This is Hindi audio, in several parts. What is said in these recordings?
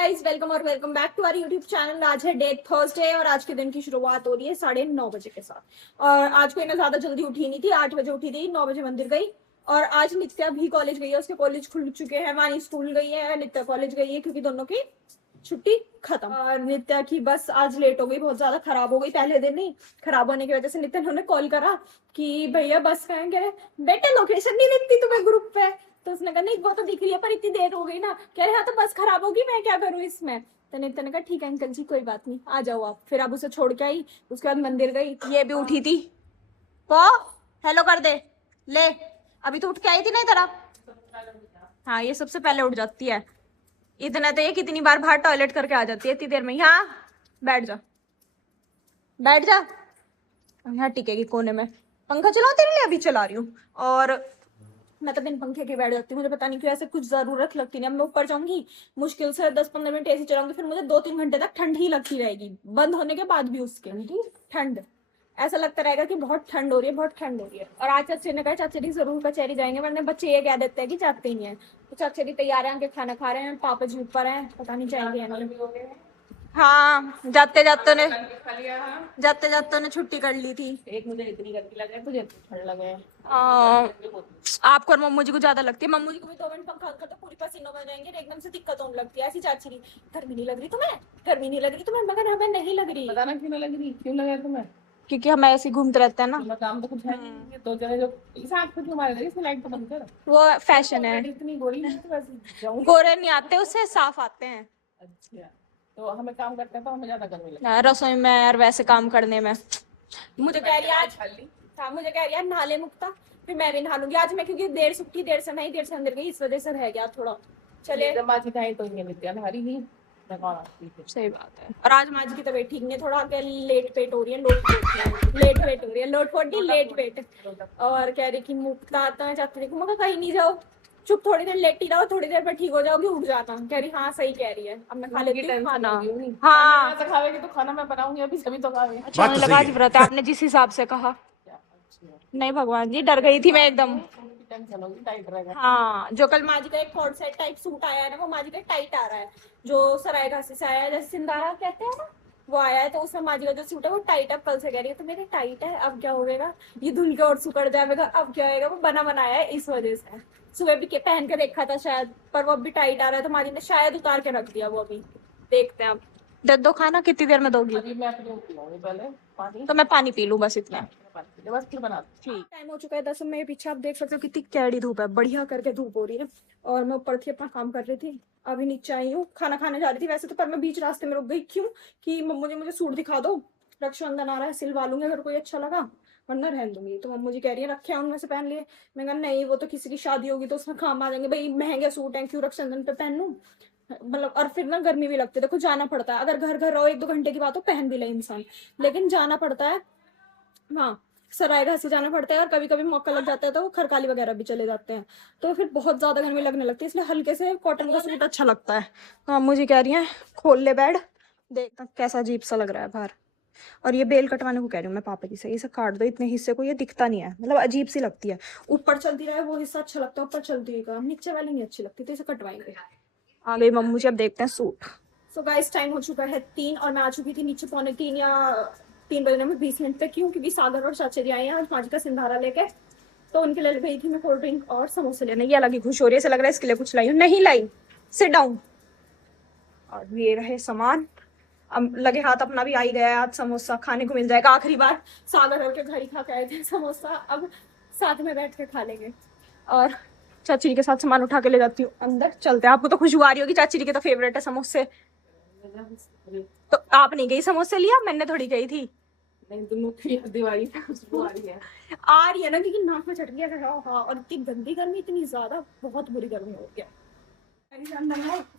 गाइस, वेलकम और welcome back to our YouTube channel. आज है डे थर्सडे और आज के दिन की शुरुआत हो रही है 9:30 बजे के साथ। और आज कोई ना ज्यादा जल्दी उठी नहीं थी, 8 बजे उठी थी, 9 बजे मंदिर गई। और आज नित्या भी कॉलेज गई है, उसके कॉलेज खुल चुके हैं। वानी स्कूल गई है, नित्या कॉलेज गई है क्योंकि दोनों की छुट्टी खत्म। और नित्या की बस आज लेट हो गई, बहुत ज्यादा खराब हो गई। पहले दिन ही खराब होने की वजह से नित्या ने कॉल करा कि भैया बस कहाँ गए, बेटे लोकेशन नहीं दिखती तुम्हें ग्रुप पे। तो उसने कहा नहीं वो तो दिख रही है पर इतनी देर हो गई ना। कह रहे हाँ तो बस खराब होगी, मैं क्या करूँ इसमें। तो नित्या ने कहा ठीक है अंकल जी कोई बात नहीं, आ जाओ आप। फिर अब उसे छोड़ के आई, उसके बाद मंदिर गई। ये भी उठी थी, तो हेलो कर दे ले। अभी तो उठ के आई थी ना इधर। हाँ ये सबसे पहले उठ जाती है। इतना तो ये कितनी बार बाहर टॉयलेट करके आ जाती है इतनी देर में। हाँ बैठ जा, बैठ जा। यहाँ टिकेगी कोने में। पंखा चलाओ, तेरे लिए अभी चला रही हूँ। और मैं तो बिन पंखे के बैठ जाती हूँ, मुझे पता नहीं क्यों ऐसे कुछ जरूरत लगती नहीं। अब मैं ऊपर जाऊंगी, मुश्किल से 10-15 मिनट ऐसे चलाऊंगी, फिर मुझे 2-3 घंटे तक ठंड ही लगती रहेगी, बंद होने के बाद भी उसके ठंड। ऐसा लगता रहेगा कि बहुत ठंड हो रही है, बहुत ठंड हो रही है। और आज चाचे ने कहा चाचे जी जरूर कचहरी जाएंगे, वरना बच्चे ये कह देते हैं कि जाते ही नहीं है। तो चाचे जी तैयार है, खाना खा रहे हैं, पापा जी ऊपर है, पता नहीं जाएंगे या नहीं। हाँ जाते जाते ने छुट्टी कर ली थी। एक मुझे इतनी गर्मी लगे, तुझे ठंड लगे। आपको और मम्मू जी को ज्यादा लगती है। मम्मू जी को भी 2 मिनट पंखा तो पूरी पसीनों में जाएंगे, एकदम से दिक्कत होने लगती है। ऐसी चाची रही, गर्मी नहीं लग रही तुम्हें, गर्मी नहीं लग रही तुम्हें, मगर हमें नहीं लग रही। पता ना क्यों नहीं लग रही, क्यों लगा तुम्हें? क्योंकि हम ऐसे ही घूमते रहते हैं ना। तुम्हें काम तो कुछ है नहीं, तो जरा जो साथ में तुम्हारे लगे, इसमें लाइट तो बंद कर। वो फैशन है। इतनी गोरी नहीं तो वैसे जाऊं। गोरे नहीं आते, उससे साफ आते हैं। अच्छा, तो हमें काम करते हैं तो हमें ज्यादा गर्मी लगती यार रसोई में और वैसे काम करने में मुझे कह रही है आज। है। हाँ मुझे कह रही है नहा ले मुक्ता, फिर मैं भी नहा लूंगी आज। मैं क्योंकि देर से उठी, देर से नहीं, देर से अंदर गई, इस वजह से रह गया थोड़ा। चले माजी खाई तो ये नित्या हरी ही सही बात है। और आज माँ जी की तबीयत ठीक नहीं है, थोड़ा क्या लेट पेट हो रही है, लेट पेट हो रही है, लोट लेट पेट। और कह रही कि मुक्ता आता है, चाहती देखो मगर कहीं नहीं जाओ, चुप थोड़ी देर लेटी रहो, थोड़ी देर पर ठीक हो जाओगी, उठ जाना। कह रही हाँ सही कह रही है, अब मैं खा लेती हूँ खाना। हाँ खावेगी तो खाना मैं बनाऊंगी अभी, सभी तो खावे। अच्छा लगा आज व्रत है, आपने जिस हिसाब से कहा। नहीं भगवान जी, डर गई थी मैं एकदम। टेंशन होगी, टाइट रहेगा। हाँ जो कल माँ जी का एक कॉर्ड सेट टाइप सूट आया है ना, वो माँ जी का टाइट आ रहा है, जो सराय घासी से आया है, जैसे सिंधारा कहते हैं ना, वो आया है। तो उसमें माँ जी का जो सूट है वो टाइट, अब कल से कह रही है तो मेरे टाइट है, अब क्या होगा, ये धुल के और सुकड़ जाएगा, अब क्या होगा। वो बना बनाया है इस वजह से। सुबह भी पहन के देखा था शायद, पर वो अभी टाइट आ रहा है, तो माँ जी ने शायद उतार के रख दिया वो। अभी देखते हैं। अब दे दो खाना, कितनी देर में दोगी? अभी मैं अपने पिलाऊंगी पहले पानी, तो मैं पानी पी लूं बस इतना। बस फिर बना ठीक टाइम हो चुका है 10। मेरे पीछे आप देख सकते हो कितनी कैडी धूप है, बढ़िया करके धूप हो रही है। और मैं ऊपर थी अपना काम कर रही थी, अभी नीचे आई हूँ, खाना खाने जा रही थी वैसे तो, पर मैं बीच रास्ते में रुक गई। क्यों कि मम्मू जी मुझे सूट दिखा दो, रक्षाबंधन आ रहा है, सिलवा लूंगी अगर कोई अच्छा लगा, वरना रहन दूंगी। तो मम्मू जी कह रही है रखे हैं उनमें से पहन लिए। मैं कहा नहीं वो तो किसी की शादी होगी तो उसमें काम आ जाएंगे भाई, महंगे सूट हैं, क्यों रक्षाबंधन पे पहन लूं। मतलब और फिर ना गर्मी भी लगती है, देखो जाना पड़ता है। अगर घर घर रहो 1-2 घंटे की बात हो पहन भी ले इंसान, लेकिन जाना पड़ता है। हाँ सराय घासी जाना पड़ता है, और कभी कभी मौका लग जाता है तो वो खरकाली वगैरह भी चले जाते हैं, तो फिर बहुत ज्यादा गर्मी लगने लगती है। इसलिए हल्के से कॉटन का सूट अच्छा लगता है। तो हम मुझे कह रही हैं खोल ले बेड, देख कैसा अजीब सा लग रहा है बाहर। और ये बेल कटवाने को कह रही हूँ मैं पापा जी से, इसे काट दो, इतने हिस्से को ये दिखता नहीं है, मतलब अजीब सी लगती है। ऊपर चलती रहे वो हिस्सा अच्छा लगता है, ऊपर चलती है, नीचे वाली नहीं अच्छी लगती, तो इसे कटवाएंगे। आ गई मम्मू जी, अब देखते हैं सूट। सो गाइस टाइम हो चुका है 3 और मैं आ चुकी थी नीचे 2:45 या 3 बजने में 20 मिनट पे। क्यों? क्योंकि सागर और चाचा जी आए हैं आज माँ जी का सिंधारा लेके, तो उनके लिए गई थी मैं कोल्ड ड्रिंक और समोसे लेने। ये अलग ही खुश हो रही है, ऐसा लग रहा है इसके लिए कुछ लाई हूँ, नहीं लाई, सिट डाउन। और ये रहे सामान, अब लगे हाथ अपना भी आ ही गया, आज समोसा खाने को मिल जाएगा। आखिरी बार सागर और के घर ही खा के आए थे समोसा, अब साथ में बैठ के खा लेंगे। और चाची जी के साथ सामान उठा के ले जाती हूँ अंदर, चलते हैं। आपको तो खुशबू आ रही होगी, चाची जी के तो फेवरेट है समोसे। तो आप नहीं गई समोसे लिया, मैंने थोड़ी गई थी। नहीं दोनों की दिवाली खुशबू आ रही है, आ रही है ना, क्योंकि नाक में चढ़ गया है। हाँ और इतनी गंदी गर्मी, इतनी ज्यादा बहुत बुरी गर्मी हो गया।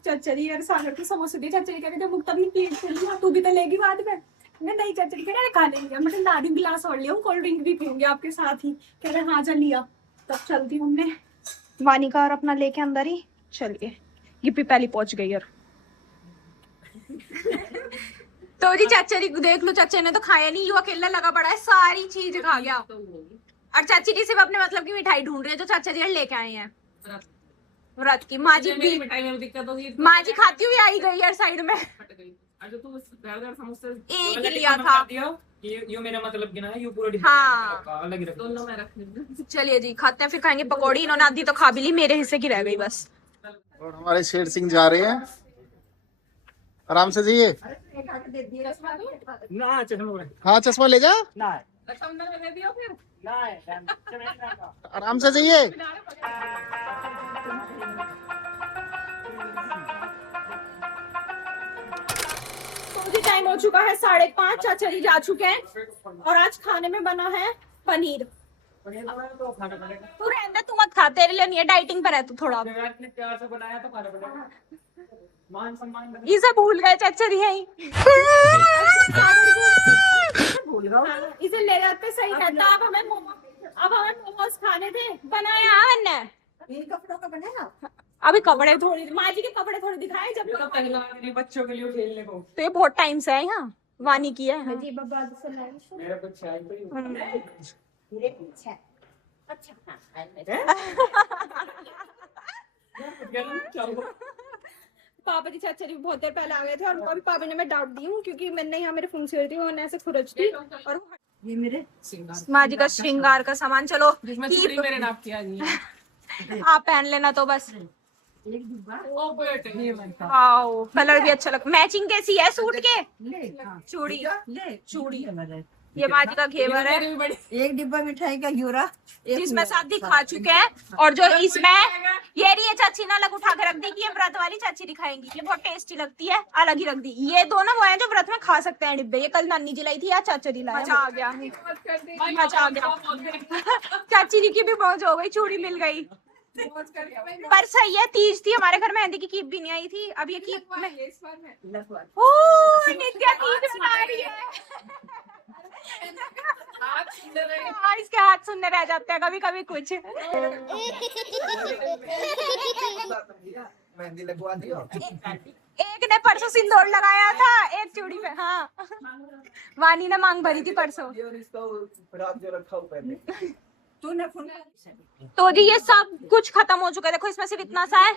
चचरी यार सागर के समोसे दिए, चचरी कह रहे थे मुक्ता भी प्लेट कर लिया, तू भी तो लेगी बाद में। नहीं चचरी कह रहे खा लेंगे, मतलब नारी गिलास और लिया, कोल्ड ड्रिंक भी पीऊंगी आपके साथ ही। कह रहे हाँ चल लिया। तब चलती हूँ हमने वानी का और अपना लेके अंदर ही चलिए। गिप्पी पहली पहुंच गई यार। तो जी चाचा जी देख लो, चाचा ने तो खाया नहीं, यू अकेला लगा पड़ा है, सारी चीज खा गया। और चाची जी सिर्फ अपने मतलब की मिठाई ढूंढ रही है जो चाचा जी लेके आए हैं। व्रत की। माँ जी मेरी भी, मिठाई में दिक्कत होगी। माँ जी खाती हुई आई गई यार साइड में। फट गई। अच्छा तू दाल समोसे एक वाला लिया डिब्बा था। मत दियो। ये मेरा मतलब गिना है, ये पूरा डिब्बा हाँ। मेरा मतलब का, अलग ही रख दोनों मैं रख लूंगी। चलिए जी खाते हैं, फिर खाएंगे पकौड़ी। इन्होंने आधी तो खा भी ली, मेरे हिस्से की रह गई बस। और हमारे शेर सिंह जा रहे हैं, आराम से जाइए। चश्मा दूं? ना चश्मा हाँ चश्मा ले जा, ना रक्षाबंधन में दे दियो फिर। ना आराम से जाइए। तो जी टाइम हो चुका है 5:30, चाचा जी जा चुके हैं और आज खाने में बना है पनीर। तो खाना पड़ेगा। तू रहने दे, तू मत खा, तेरे लिए नहीं है, डाइटिंग पर है तू थोड़ा। इतने प्यार से बनाया तो खाना पड़ेगा। मान सम्मान इसे भूल गए चाचा जी यहीं। भूल गया। इसे ले जाते सही रहता। अब हमें मोमोज खाने थे, बनाया हमने। इन कपड़ों का बनाया। अभी कपड़े थोड़ी, माँ जी के कपड़े थोड़ी दिखाए जब ये तो पहला मेरे बच्चों के लिए खेलने को। तो ये बहुत टाइम से है यहाँ, वानी की है। जी बाबा से लाए। मेरा कुछ है कोई। मेरे पीछे। अच्छा हाँ। पापा जी चाचा जी बहुत देर पहले आ गए थे और अभी पापा ने मैं डांट दी हूँ क्योंकि मैंने यहाँ मेरे फोन से थी, उन्होंने ऐसे खुरच दी। और ये मेरे माँ जी का श्रृंगार का सामान, चलो जिसमें keep- चूड़ी मेरे नाप की आ गई है। आप पहन लेना तो बस। एक डिब्बा ओ बेटे वाओ, कलर भी अच्छा लग, मैचिंग कैसी है सूट के। ले हाँ। चूड़ी, ले चूड़ी। हमारे ये माँ जी का घेवर है मेरी भी बड़ी। एक डिब्बा मिठाई का घिरा जिसमें सब दिखा चुके हैं। और जो इसमें ये रही है चाची ने अलग उठा के रख दी कि ये व्रत वाली चाची दिखाएंगी, ये बहुत टेस्टी लगती है, अलग ही रख दी। ये दोनों वो हैं जो व्रत में खा सकते हैं डिब्बे। ये कल नानी जी लाई थी, आज चाचा जी लाए। मजा आ गया, मजा आ गया। चाची जी की भी मौज हो गई, चूड़ी मिल गई। पर सही है, तीज थी, हमारे घर में मेहंदी की कीप भी नहीं आई थी। अब ये कीप में ओह नित्या तीज मना रही है। हाँ, इसके हाथ सुनने रह जाते हैं कभी कभी कुछ। मेहंदी लगवा दियो। एक ने परसों सिंदूर लगाया था एक चूड़ी पे। हाँ, वानी ने मांग भरी थी परसों। और इसका रात जो रखा हो पहले। तूने फोन तो जी ये सब कुछ खत्म हो चुका है, देखो इसमें सिर्फ इतना सा है,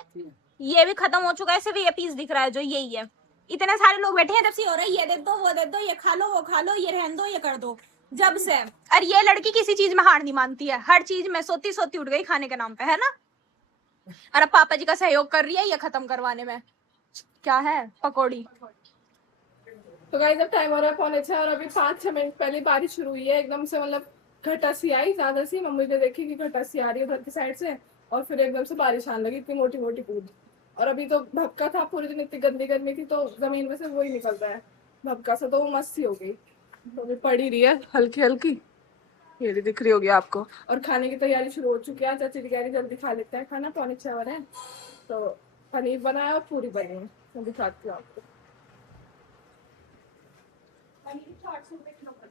ये भी खत्म हो चुका है, सिर्फ ये पीस दिख रहा है जो यही है। इतने सारे लोग बैठे हैं जब से हो रहा है, ये दे दो वो दे दो, ये खा लो वो खा लो, ये रहने दो ये कर दो, जब से। और ये लड़की किसी चीज में हार नहीं मानती है, हर चीज में सोती सोती उठ गई खाने के नाम पे, है ना। और अब पापा जी का सहयोग कर रही है ये खत्म करवाने में। क्या है, पकौड़ी। तो गाइस अब टाइम हो रहा है 5:45 और अभी 5-6 मिनट पहले बारिश शुरू हुई है एकदम से, मतलब घटा सी आई ज्यादा सी। मम्मी ने देखी कि घटा सी आ रही है उधर की साइड से और फिर एकदम से बारिश आने लगी, इतनी मोटी मोटी बूंद। और अभी तो भपका था, पूरे दिन इतनी गंदी गर्मी थी तो जमीन में से वही निकल रहा है भपका से, तो वो मस्त सी हो गई। तो अभी पड़ी रही है हल्की हल्की, ये भी दिख रही होगी आपको। और खाने की तैयारी शुरू हो चुकी है, चाची की तैयारी जल्दी खा लेते हैं खाना, 5:45 हो रहे हैं। तो पनीर बनाया और पूरी बनी है, मैं दिखाती हूँ आपको।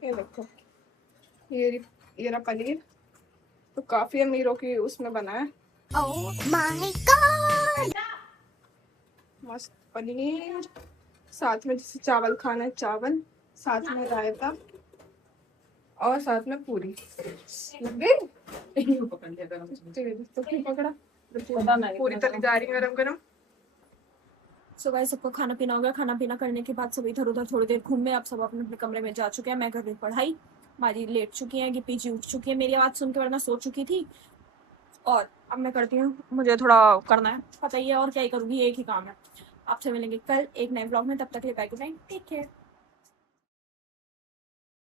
ये देखो, ये रहा पनीर, तो काफी अमीरों की उसमें बना है। मस्त पनीर, साथ में जैसे चावल खाना है चावल, साथ में रायता और साथ में पूरी। लग गई? तो क्यों पकड़ा? पूरी तली जा रही है गरम गरम। सो गाइस सबको खाना पीना हो गया, खाना पीना करने के बाद सब इधर उधर थोड़ी देर घूमे, अब सब अपने अपने कमरे में जा चुके हैं। मैं कर रही हूँ पढ़ाई, मारी लेट चुकी है, गिप्पी जी उठ चुकी है, मेरी आवाज सुन के वरना सो चुकी थी। और अब मैं करती हूँ, मुझे थोड़ा करना है, पता ही है और क्या ही करूँगी, एक ही काम है। आपसे मिलेंगे कल एक नए ब्लॉग में, तब तक के लिए bye, good night, take care.